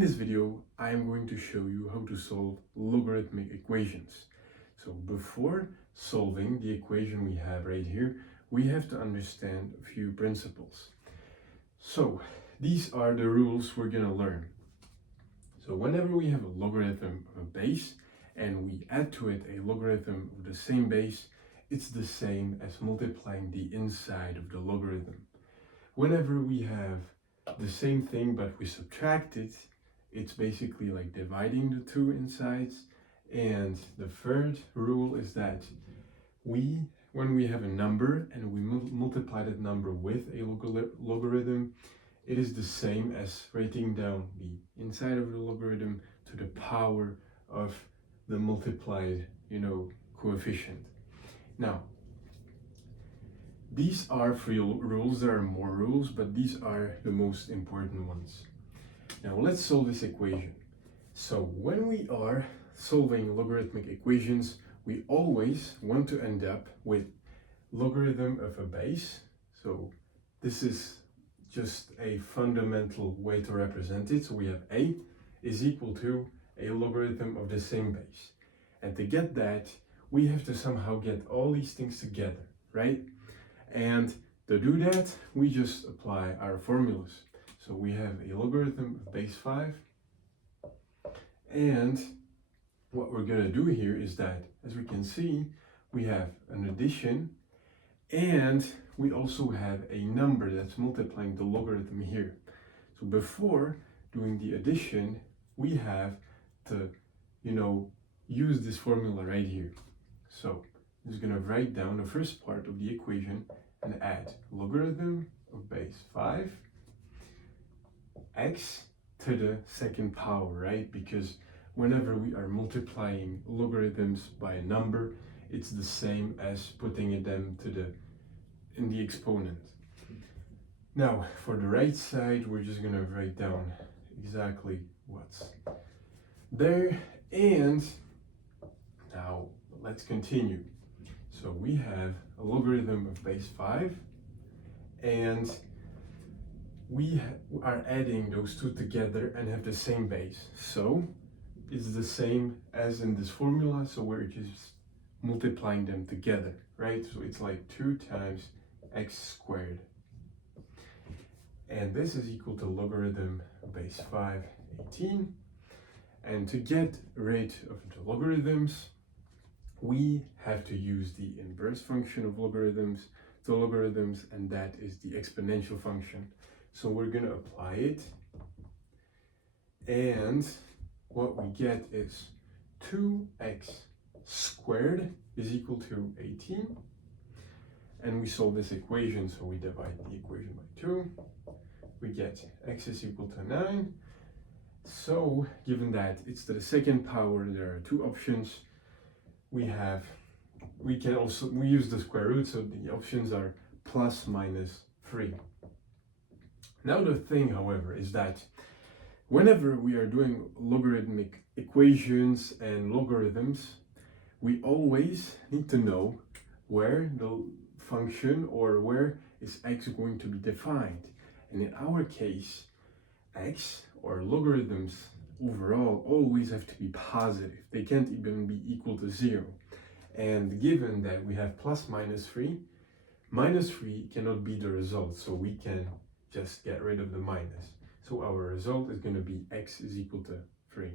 In this video, I am going to show you how to solve logarithmic equations. So before solving the equation we have right here, we have to understand a few principles. So these are the rules we're going to learn. So whenever we have a logarithm of a base and we add to it a logarithm of the same base, it's the same as multiplying the inside of the logarithm. Whenever we have the same thing but we subtract it, it's basically like dividing the two insides. And the third rule is that when we have a number and we multiply that number with a logarithm, it is the same as writing down the inside of the logarithm to the power of the multiplied, coefficient. Now, these are three rules. There are more rules, but these are the most important ones. Now let's solve this equation. So when we are solving logarithmic equations, we always want to end up with logarithm of a base. So this is just a fundamental way to represent it. So we have a is equal to a logarithm of the same base. And to get that, we have to somehow get all these things together, right? And to do that, we just apply our formulas. So we have a logarithm of base 5. And what we're going to do here is that, as we can see, we have an addition and we also have a number that's multiplying the logarithm here. So before doing the addition, we have to, use this formula right here. So I'm just going to write down the first part of the equation and add logarithm of base 5 x to the second power, right? Because whenever we are multiplying logarithms by a number, it's the same as putting them in the exponent. Now, for the right side, we're just going to write down exactly what's there. And now let's continue. So we have a logarithm of base 5, and we are adding those two together and have the same base. So it's the same as in this formula, so we're just multiplying them together, right? So it's like 2 times x squared. And this is equal to logarithm of base 5, 18. And to get rid of the logarithms, we have to use the inverse function of logarithms to logarithms, and that is the exponential function. So we're going to apply it, and what we get is 2x squared is equal to 18. And we solve this equation, so we divide the equation by 2. We get x is equal to 9. So given that it's to the second power, there are two options. We use the square root, so the options are plus minus 3. Now the thing, however, is that whenever we are doing logarithmic equations and logarithms, we always need to know where the function or where is x going to be defined. And in our case, x or logarithms overall always have to be positive. They can't even be equal to 0. And given that we have plus minus 3, minus 3 cannot be the result, so we can just get rid of the minus. So our result is going to be x is equal to 3.